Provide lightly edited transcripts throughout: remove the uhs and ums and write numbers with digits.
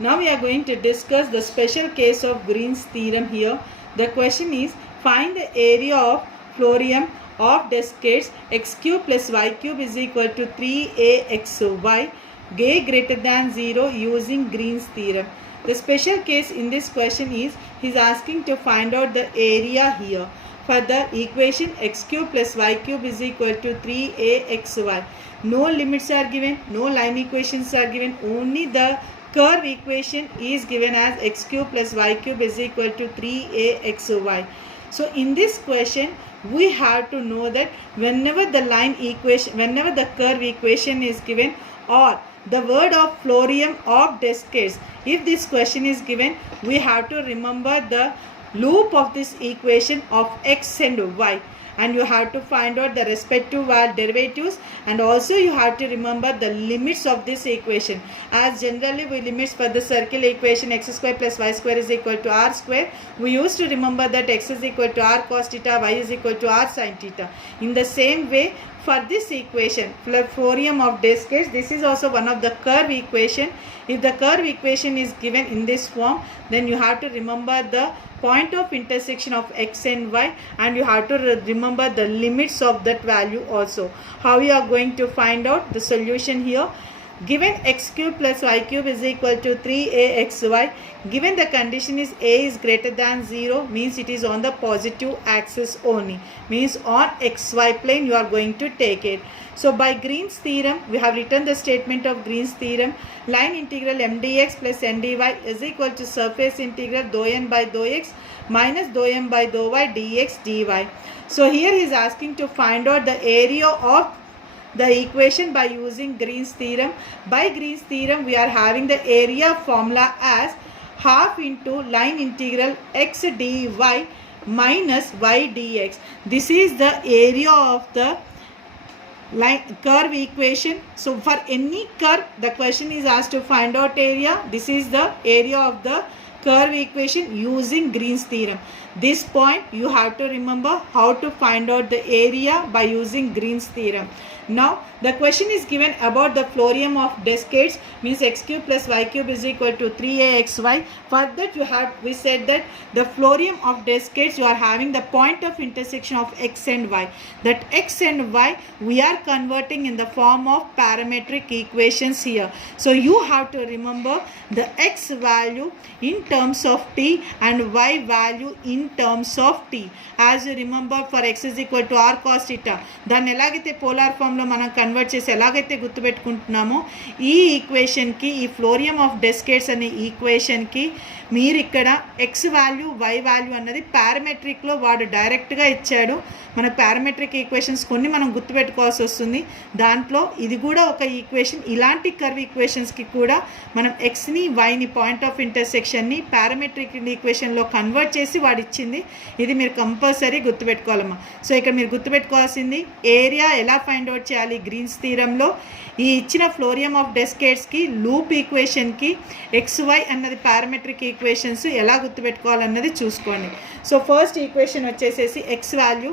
Now we are going to discuss the special case of Green's theorem here. The question is, find the area of Theorem of discates x cube plus y cube is equal to 3axy, a greater than 0 using Green's theorem. The special case in this question is, he is asking to find out the area here for the equation x cube plus y cube is equal to 3axy. No limits are given, no line equations are given, only the curve equation is given as x cube plus y cube is equal to 3axy. So in this question we have to know that whenever the curve equation is given or the word of Theorem of discates, if this question is given, we have to remember the loop of this equation of x and y, and you have to find out the respective derivatives, and also you have to remember the limits of this equation. As generally we limits for the circle equation x square plus y square is equal to r square, we used to remember that x is equal to r cos theta, y is equal to r sin theta. In the same way, for this equation, Theorem of discates, this is also one of the curve equation. If the curve equation is given in this form, then you have to remember the point of intersection of x and y, and you have to remember the limits of that value also. How you are going to find out the solution here? Given x cube plus y cube is equal to 3axy, given the condition is a is greater than 0, means it is on the positive axis only, means on xy plane you are going to take it. So by Green's theorem, we have written the statement of Green's theorem. Line integral m dx plus n dy is equal to surface integral dou n by dou x minus dou m by dou y dx dy. So here he is asking to find out the area of the equation by using Green's theorem. By Green's theorem, we are having the area formula as half into line integral x dy minus y dx. This is the area of the curve equation. So for any curve, the question is asked to find out area. This is the area of the curve equation using Green's theorem. This point you have to remember how to find out the area by using Green's theorem. Now the question is given about the Theorem of discates, means x cube plus y cube is equal to 3axy. For that we said that the Theorem of discates, you are having the point of intersection of x and y. That x and y we are converting in the form of parametric equations here. So you have to remember the x value in terms of t and y value in terms of t. As you remember, for x is equal to r cos theta, దాన్ని ఎలాగైతే polar form లో మనం convert చేసి ఎలాగైతే గుర్తుపెట్టుకుంటున్నామో, ఈ equation కి, ఈ Theorem of discates అనే ఈక్వేషన్ కి మీరు ఇక్కడ x వాల్యూ y వాల్యూ అన్నది పారామెట్రిక్ లో వాడు డైరెక్ట్ గా ఇచ్చాడు. మన పారామెట్రిక్ ఈక్వేషన్స్ కొన్ని మనం గుర్తుపెట్టుకోవాల్సి వస్తుంది. దాంట్లో ఇది కూడా ఒక ఈక్వేషన్. ఇలాంటి కర్వ్ ఈక్వేషన్స్ కి కూడా మనం x ని y ని పాయింట్ ఆఫ్ ఇంటర్సెక్షన్ ని పారామెట్రిక్ ఈక్వేషన్ లో కన్వర్ట్ చేసి వాడు ఇచ్చింది. ఇది మీరు కంపల్సరీ గుర్తుపెట్టుకోవాలమ్మా. సో ఇక్కడ మీరు గుర్తుపెట్టుకోవాల్సింది ఏరియా ఎలా ఫైండ్ అవుట్ చేయాలి గ్రీన్స్ థీరంలో. ఈ ఇచ్చిన Theorem of discates కి లూప్ ఈక్వేషన్ కి xy అన్నది పారామెట్రిక్ ఈక్వేషన్స్ ఎలా గుర్తుపెట్టుకోవాలన్నది చూసుకోండి. సో ఫస్ట్ ఈక్వేషన్ వచ్చేసేసి x value,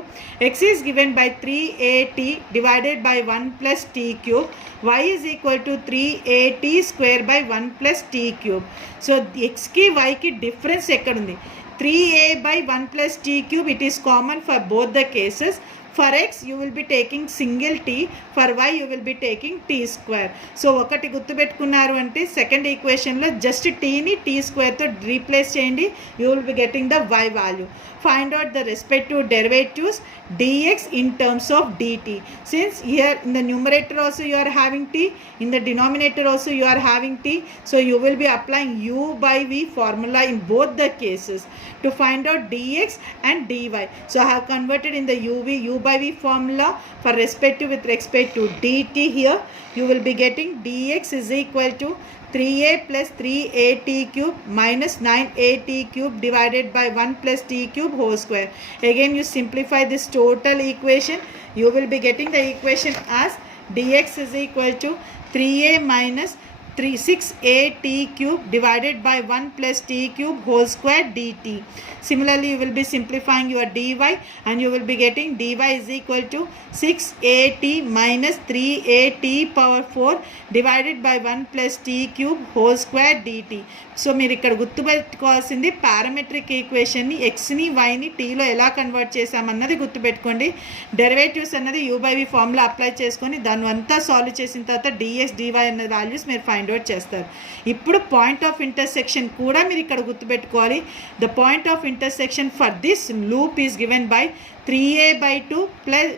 x is given by 3at divided by 1 plus t cube, y is equal to 3at square by 1 plus t cube. So xకి yకి difference ఎక్కడుంది? 3a by 1 plus t cube, it is common for both the cases. For x you will be taking single t, for y you will be taking t square. So ఒకటి గుర్తుపెట్టుకున్నారు అంటే second ఈక్వేషన్లో just టీని t స్క్వేర్తో replace చేయండి, you will be getting the y value. Find out the respective derivatives dx in terms of dt. Since here in the numerator also you are having t, in the denominator also you are having t, so you will be applying u by v formula in both the cases to find out dx and dy. So I have converted in the u by v formula for respective with respect to dt. Here you will be getting dx is equal to 3a plus 3at cube minus 9at cube divided by 1 plus t cube whole square. Again you simplify this total equation, you will be getting the equation as dx is equal to 3a minus 6at cube divided by 1 plus t cube whole square dt. Similarly, you will be simplifying your dy and you will be getting dy is equal to 6at minus 3at power 4 divided by 1 plus t cube whole square dt. So మీరు ఇక్కడ గుర్తుపెట్టుకోవాల్సింది parametric ఈక్వేషన్ని ఎక్స్ని వైని టీలో ఎలా convert చేసామన్నది గుర్తుపెట్టుకోండి. Derivatives అన్నది u/v formula apply చేసుకొని దాన్ని అంతా సాల్వ్ చేసిన తర్వాత dx dy అన్న వాల్యూస్ మీరు ఫైండ్ అవుట్ చేస్తారు. ఇప్పుడు పాయింట్ ఆఫ్ ఇంటర్సెక్షన్ కూడా మీరు ఇక్కడ గుర్తుపెట్టుకోవాలి. The point of intersection for this loop is given by 3a/2 plus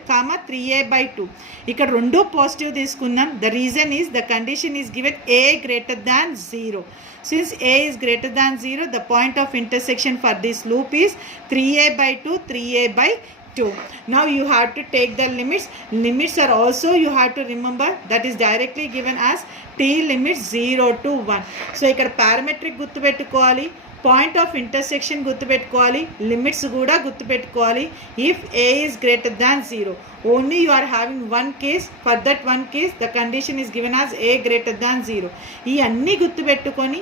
3a/2. ఇక్కడ రెండు పాజిటివ్ తీసుకున్నాం. The reason is the condition is given a greater than 0. Since a is greater than 0, the point of intersection for this loop is 3a/2, 3a/2. Now you have to take the limits. Limits are also you have to remember that is directly given as t limits 0 to 1. So ఇక్కడ parametric గుర్తుపెట్టుకోవాలి, point of intersection గుర్తుపెట్టుకోవాలి, limits కూడా గుర్తుపెట్టుకోవాలి. If a is greater than 0, only you are having one case. For that one case the condition is given as a greater than 0. ఈ అన్ని గుర్తుపెట్టుకొని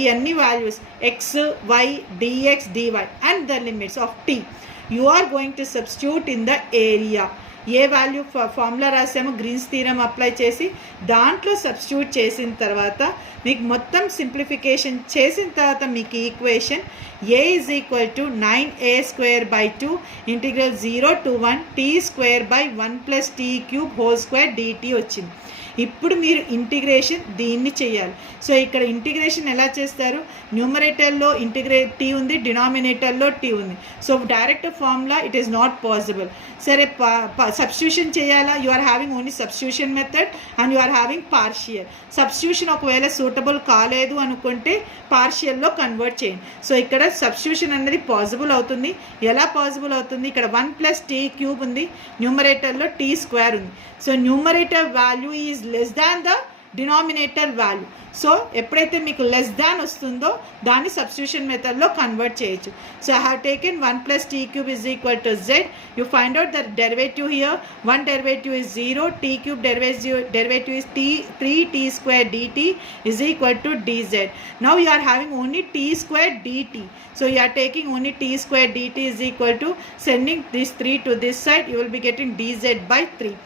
ఈ అన్ని values x, y, dx, dy and the limits of t you are going to substitute in the area. ఏ value formula రాసాము Green's theorem apply చేసి దాంట్లో substitute చేసిన తర్వాత మీకు మొత్తం సింప్లిఫికేషన్ చేసిన తర్వాత మీకు equation a is equal to 9a² integral 0 to 1 t² 1 plus t cube whole square dt వచ్చింది. ఇప్పుడు మీరు ఇంటిగ్రేషన్ దీన్ని చేయాలి. సో ఇక్కడ ఇంటిగ్రేషన్ ఎలా చేస్తారు, న్యూమరేటర్లో టీ ఉంది, డినామినేటర్లో టీ ఉంది. So direct formula it is not possible. సరే సబ్స్టిట్యూషన్ చేయాలా, you are having only substitution method and you are having partial. Substitution ఒకవేళ సూటబుల్ కాలేదు అనుకుంటే పార్షియల్లో కన్వర్ట్ చేయండి. సో ఇక్కడ సబ్స్టిట్యూషన్ అనేది పాసిబుల్ అవుతుంది. ఎలా పాసిబుల్ అవుతుంది, ఇక్కడ 1 plus t cube ఉంది, న్యూమరేటర్లో t² ఉంది. So numerator value is less than the denominator value. So ఎప్పుడైతే మీకు లెస్ దాన్ వస్తుందో దాన్ని సబ్స్టిట్యూషన్ మెథడ్లో కన్వర్ట్ చేయొచ్చు. So I have taken 1 plus t cube is equal to z. You find out the derivative here. One derivative is 0, t cube derivative is 3t² dt is equal to dz. Now you are having only t² dt. So you are taking only t² dt is equal to sending this 3 to this side, you will be getting dz/3.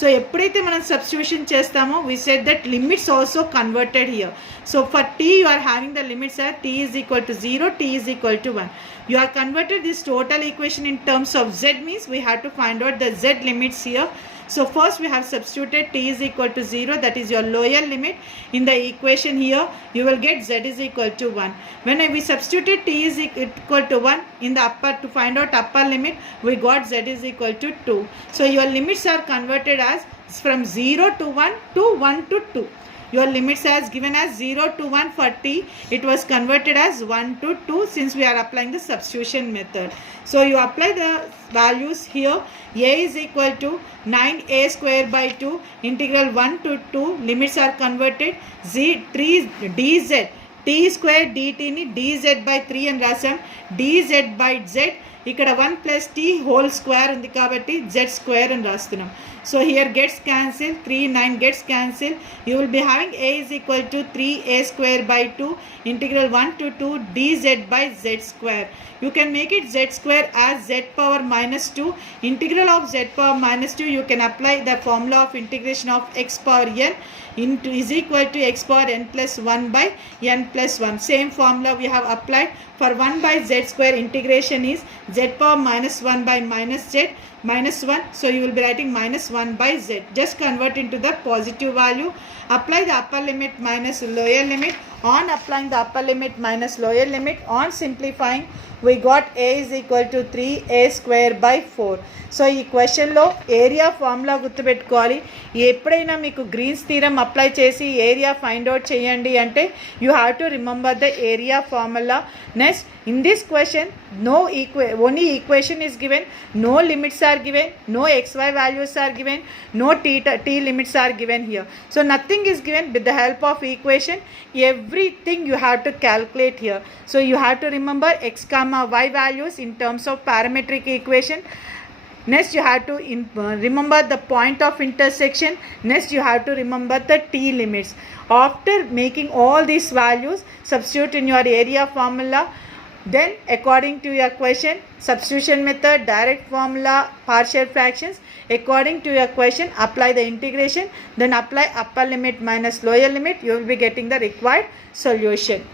So ఎప్పుడైతే మనం substitution చేస్తామో we said that limits also converted here. So for t you are having the limits at t is equal to 0, t is equal to 1. You are converted this total equation in terms of z, means we have to find out the z limits here. So first we have substituted t is equal to 0, that is your lower limit. In the equation here you will get z is equal to 1. When we substituted t is equal to 1 in the upper, to find out upper limit we got z is equal to 2. So your limits are converted as from 0 to 1 to 1 to 2. Your limits as given as 0 to 1 for t, it was converted as 1 to 2 since we are applying the substitution method. So you apply the values here. A is equal to 9a² integral 1 to 2, limits are converted. 3 dz, t² dt ni dz/3 అని రాసాం. dz/z ఇక్కడ 1 plus t whole square ఉంది కాబట్టి z² అని రాస్తున్నాం. So here gets cancelled, 3 9 gets cancelled. You will be having a is equal to 3a² 2 integral 1 to 2 dz/z². You can make it z² as z power minus 2. Integral of z power minus 2, you can apply the formula of integration of x power n into is equal to x power n plus 1 by n plus 1. Same formula we have applied for 1/z². Integration is z power minus 1 by minus z minus 1. So you will be writing minus 1/z. Just convert into the positive value. Apply the upper limit minus lower limit. On applying the upper limit minus lower limit, on simplifying we got a is equal to 3a²/4. So ఈ క్వశ్చన్లో area formula గుర్తుపెట్టుకోవాలి. ఎప్పుడైనా మీకు Greens theorem apply చేసి area find out చేయండి అంటే you have to remember the area formula. Next in this question only equation is given, no limits are given, no xy values are given, no t limits are given here. So nothing is given. With the help of equation everything you have to calculate here. So you have to remember x comma y values in terms of parametric equation. Next you have to remember the point of intersection. Next you have to remember the t limits. After making all these values, substitute in your area formula. Then according to your question, substitution method, direct formula, partial fractions. According to your question, apply the integration. Then apply upper limit minus lower limit. You will be getting the required solution.